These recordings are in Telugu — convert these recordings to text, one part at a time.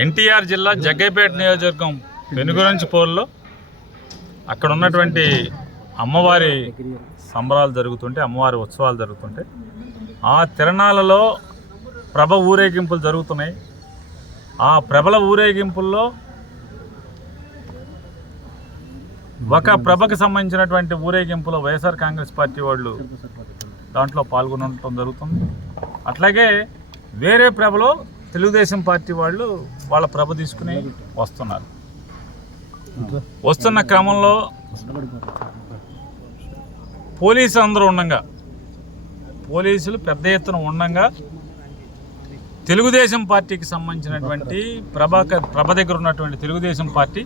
ఎన్టీఆర్ జిల్లా జగ్గైపేట నియోజకవర్గం వెనుగురించి పోర్లో అక్కడ ఉన్నటువంటి అమ్మవారి సంబరాలు జరుగుతుంటే, అమ్మవారి ఉత్సవాలు జరుగుతుంటే ఆ తిరణాలలో ప్రభ ఊరేగింపులు జరుగుతున్నాయి. ఆ ప్రభల ఊరేగింపుల్లో ఒక ప్రభకు సంబంధించినటువంటి ఊరేగింపులో వైఎస్ఆర్ కాంగ్రెస్ పార్టీ వాళ్ళు దాంట్లో పాల్గొనడం జరుగుతుంది. అట్లాగే వేరే ప్రభలో తెలుగుదేశం పార్టీ వాళ్ళు వాళ్ళ ప్రభ తీసుకుని వస్తున్నారు. వస్తున్న క్రమంలో పోలీసులు అందరూ ఉండగా, పోలీసులు పెద్ద ఎత్తున ఉండగా తెలుగుదేశం పార్టీకి సంబంధించినటువంటి ప్రభ దగ్గర ఉన్నటువంటి తెలుగుదేశం పార్టీ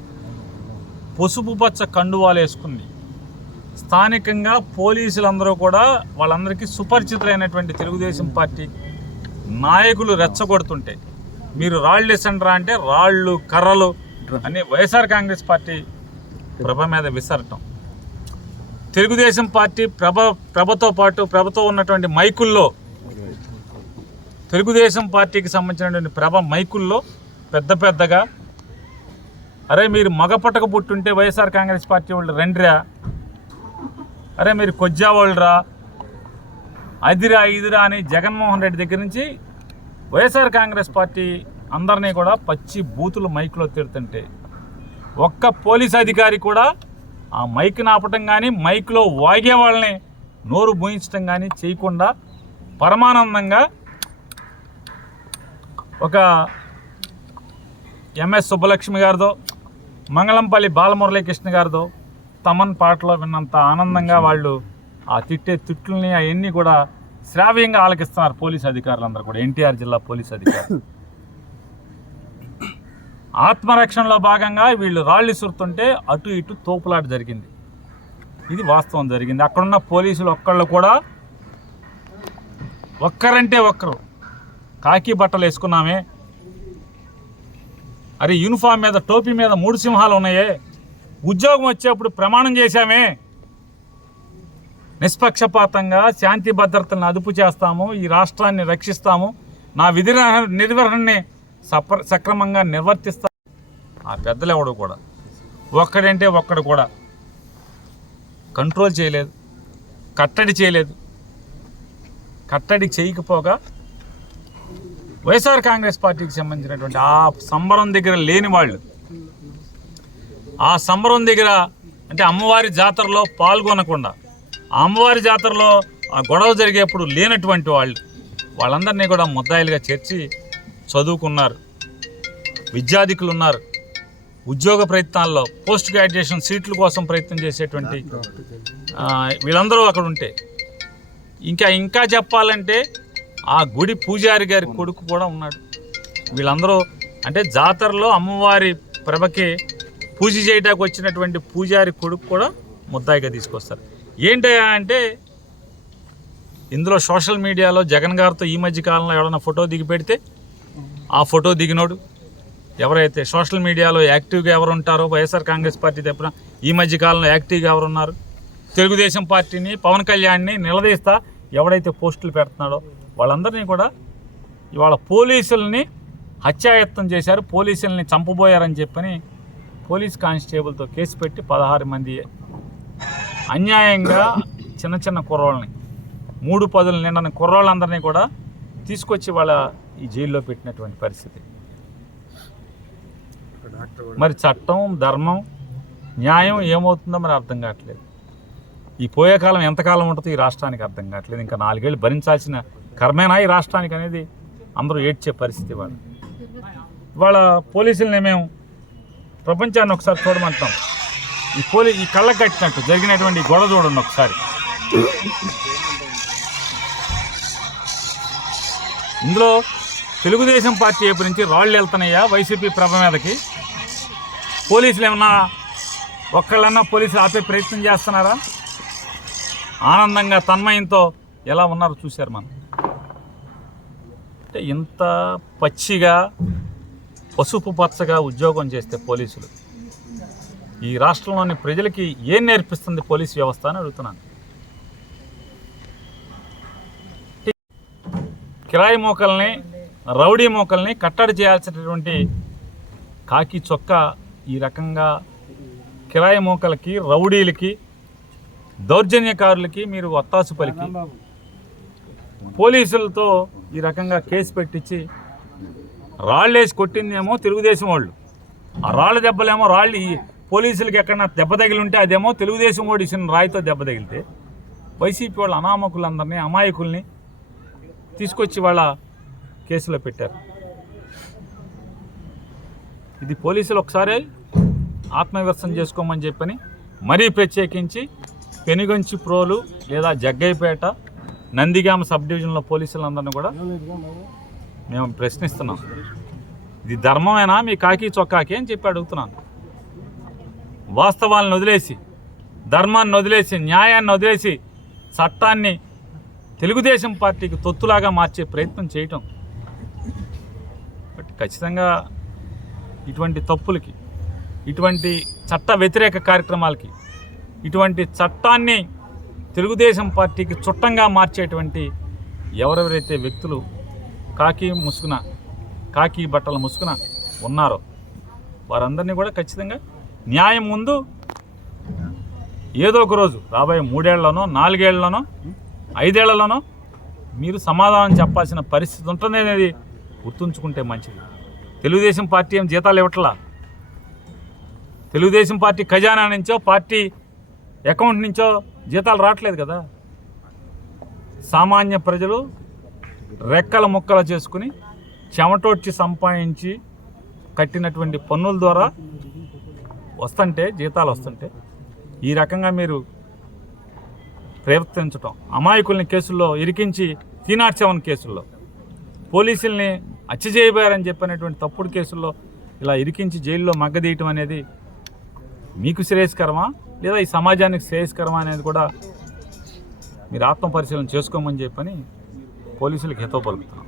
పసుపు పచ్చ కండువాలు వేసుకుంది. స్థానికంగా పోలీసులందరూ కూడా వాళ్ళందరికీ సుపరిచితులైనటువంటి తెలుగుదేశం పార్టీ నాయకులు రెచ్చగొడుతుంటే మీరు రాళ్ళు ఇసండ్రా అంటే రాళ్ళు కర్రలు అని వైఎస్ఆర్ కాంగ్రెస్ పార్టీ ప్రభ మీద విసరటం, తెలుగుదేశం పార్టీ ప్రభతో పాటు ప్రభతో ఉన్నటువంటి మైకుల్లో తెలుగుదేశం పార్టీకి సంబంధించినటువంటి ప్రభ మైకుల్లో పెద్దగా అరే మీరు మగపట్టక పుట్టుంటే వైఎస్ఆర్ కాంగ్రెస్ పార్టీ వాళ్ళు రండిరా, అరే మీరు కొజ్జా వాళ్ళరా, అదిరా ఇదిరా అని జగన్మోహన్ రెడ్డి దగ్గర నుంచి వైఎస్ఆర్ కాంగ్రెస్ పార్టీ అందరినీ కూడా పచ్చి బూతులు మైకులో తిడుతుంటే ఒక్క పోలీస్ అధికారి కూడా ఆ మైక్ని ఆపటం కానీ మైక్లో వాగే వాళ్ళని నోరు మూయించడం కానీ చేయకుండా పరమానందంగా ఒక ఎంఎస్ సుబ్బలక్ష్మి గారిదో మంగళంపల్లి బాలమురళీకృష్ణ గారిదో తమన్ పాటలో విన్నంత ఆనందంగా వాళ్ళు ఆ తిట్టే తిట్లని అవన్నీ కూడా శ్రావ్యంగా ఆలకిస్తున్నారు పోలీసు అధికారులందరూ కూడా. ఎన్టీఆర్ జిల్లా పోలీసు అధికారులు ఆత్మరక్షణలో భాగంగా వీళ్ళు రాళ్ళు ఇసురుతుంటే అటు ఇటు తోపులాట జరిగింది. ఇది వాస్తవం జరిగింది. అక్కడున్న పోలీసులు ఒక్కళ్ళు కూడా ఒక్కరంటే ఒక్కరు కాకి బట్టలు వేసుకున్నామే, అరే యూనిఫామ్ మీద టోపీ మీద 3 సింహాలు ఉన్నాయే, ఉద్యోగం వచ్చేప్పుడు ప్రమాణం చేశామే, నిష్పక్షపాతంగా శాంతి భద్రతలను అదుపు చేస్తాము, ఈ రాష్ట్రాన్ని రక్షిస్తాము, నా విధి నిర్వహణని సక్రమంగా నిర్వర్తిస్తాము. ఆ పెద్దలు ఎవడు కూడా ఒక్కడంటే ఒక్కడు కూడా కంట్రోల్ చేయలేదు, కట్టడి చేయలేదు. కట్టడి చేయకపోగా వైఎస్ఆర్ కాంగ్రెస్ పార్టీకి సంబంధించినటువంటి ఆ సంబరం దగ్గర లేని వాళ్ళు, ఆ సంబరం దగ్గర అంటే అమ్మవారి జాతరలో పాల్గొనకుండా, ఆ అమ్మవారి జాతరలో ఆ గొడవ జరిగేప్పుడు లేనటువంటి వాళ్ళందరినీ కూడా ముద్దాయిలుగా చేర్చి చదువుకున్నారు, విద్యాధికులు ఉన్నారు, ఉద్యోగ ప్రయత్నాల్లో పోస్ట్ గ్రాడ్యుయేషన్ సీట్ల కోసం ప్రయత్నం చేసేటువంటి వీళ్ళందరూ అక్కడ ఉంటే, ఇంకా చెప్పాలంటే ఆ గుడి పూజారి గారి కొడుకు కూడా ఉన్నాడు. వీళ్ళందరూ అంటే జాతరలో అమ్మవారి ప్రభకి పూజ చేయడానికి వచ్చినటువంటి పూజారి కొడుకు కూడా ముద్దాయిగా తీసుకొస్తారు. ఏంటయ్యా అంటే ఇందులో సోషల్ మీడియాలో జగన్ గారితో ఈ మధ్య కాలంలో ఎవరైనా ఫోటో దిగి పెడితే ఆ ఫోటో దిగినోడు, ఎవరైతే సోషల్ మీడియాలో యాక్టివ్గా ఎవరు ఉంటారో వైఎస్ఆర్ కాంగ్రెస్ పార్టీ తరపున ఈ మధ్య కాలంలో యాక్టివ్గా ఎవరున్నారు, తెలుగుదేశం పార్టీని పవన్ కళ్యాణ్ని నిలదీస్తా ఎవడైతే పోస్టులు పెడుతున్నాడో వాళ్ళందరినీ కూడా ఇవాళ పోలీసుల్ని హత్యాయత్నం చేశారు, పోలీసుల్ని చంపబోయారని చెప్పని పోలీస్ కానిస్టేబుల్తో కేసు పెట్టి 16 మంది అన్యాయంగా చిన్న కుర్రోళ్ళని 3 పదులు నిండని కుర్రోళ్ళందరినీ కూడా తీసుకొచ్చి వాళ్ళ ఈ జైల్లో పెట్టినటువంటి పరిస్థితి. మరి చట్టం ధర్మం న్యాయం ఏమవుతుందో మరి అర్థం కావట్లేదు. ఈ పోయే కాలం ఎంతకాలం ఉంటుందో ఈ రాష్ట్రానికి అర్థం కావట్లేదు. ఇంకా 4 ఏళ్ళు భరించాల్సిన కర్మేనా ఈ రాష్ట్రానికి అనేది అందరూ ఏడ్చే పరిస్థితి. వాళ్ళ పోలీసులని మేము ప్రపంచాన్ని ఒకసారి చూడమంటాం. ఈ కళ్ళకు కట్టినట్టు జరిగినటువంటి గొడవ చూడండి ఒకసారి. ఇందులో తెలుగుదేశం పార్టీ వైపు నుంచి రాళ్ళు వెళ్తున్నాయా వైసీపీ ప్రభ మీదకి? పోలీసులు ఏమన్నా ఒక్కళ్ళన్నా పోలీసులు ఆపే ప్రయత్నం చేస్తున్నారా? ఆనందంగా తన్మయంతో ఎలా ఉన్నారో చూశారు మనం. అంటే ఇంత పచ్చిగా పసుపు పచ్చగా ఉద్యోగం చేస్తే పోలీసులు ఈ రాష్ట్రంలోని ప్రజలకి ఏం నేర్పిస్తుంది పోలీస్ వ్యవస్థ అని అడుగుతున్నాను. కిరాయి మోకల్ని రౌడీ మోకల్ని కట్టడి చేయాల్సినటువంటి కాకి చొక్కా ఈ రకంగా కిరాయి మోకలకి, రౌడీలకి, దౌర్జన్యకారులకి మీరు ఒత్తాసు పలికి పోలీసులతో ఈ రకంగా కేసు పెట్టించి రాళ్ళేసి కొట్టిందేమో తెలుగుదేశం వాళ్ళు, ఆ రాళ్ళ దెబ్బలేమో రాళ్ళు ఈ పోలీసులకి ఎక్కడన్నా దెబ్బ తగిలి ఉంటే అదేమో తెలుగుదేశం వాడు ఇచ్చిన రాయితో దెబ్బ తగిలితే వైసీపీ వాళ్ళ అనామకులందరినీ, అమాయకుల్ని తీసుకొచ్చి వాళ్ళ కేసులో పెట్టారు. ఇది పోలీసులు ఒకసారి ఆత్మవిమర్శనం చేసుకోమని చెప్పని మరీ ప్రత్యేకించి పెనుగంచి ప్రోలు లేదా జగ్గయ్యపేట, నందిగామ సబ్ డివిజన్లో పోలీసులందరినీ కూడా మేము ప్రశ్నిస్తున్నాం. ఇది ధర్మమేనా మీ కాకి చొక్కాకి అని చెప్పి అడుగుతున్నాను. వాస్తవాలను వదిలేసి, ధర్మాన్ని వదిలేసి, న్యాయాన్ని వదిలేసి చట్టాన్ని తెలుగుదేశం పార్టీకి తొత్తులాగా మార్చే ప్రయత్నం చేయటం ఖచ్చితంగా ఇటువంటి తప్పులకి, ఇటువంటి చట్ట వ్యతిరేక కార్యక్రమాలకి, ఇటువంటి చట్టాన్ని తెలుగుదేశం పార్టీకి చుట్టంగా మార్చేటువంటి ఎవరెవరైతే వ్యక్తులు కాకి బట్టల ముసుగున ఉన్నారో వారందరినీ కూడా ఖచ్చితంగా న్యాయం ముందు ఏదో ఒక రోజు రాబోయే 3 ఏళ్లలోనో 4 ఏళ్లలోనో 5 ఏళ్లలోనో మీరు సమాధానం చెప్పాల్సిన పరిస్థితి ఉంటుంది అనేది గుర్తుంచుకుంటే మంచిది. తెలుగుదేశం పార్టీ ఏం జీతాలు ఇవ్వట్లా, తెలుగుదేశం పార్టీ ఖజానా నుంచో పార్టీ అకౌంట్ నుంచో జీతాలు రావట్లేదు కదా. సామాన్య ప్రజలు రెక్కల ముక్కలు చేసుకుని చెమటోడ్చి సంపాదించి కట్టినటువంటి పన్నుల ద్వారా వస్తుంటే, జీతాలు వస్తుంటే ఈ రకంగా మీరు ప్రవర్తించటం, అమాయకుల్ని కేసుల్లో ఇరికించి 307 కేసుల్లో పోలీసుల్ని హత్య చేయబోయారని చెప్పినటువంటి తప్పుడు కేసుల్లో ఇలా ఇరికించి జైల్లో మగ్గదీయటం అనేది మీకు శ్రేయస్కరమా లేదా ఈ సమాజానికి శ్రేయస్కరమా అనేది కూడా మీరు ఆత్మపరిశీలన చేసుకోమని చెప్పని పోలీసులకు హితవు పలుకుతున్నాం.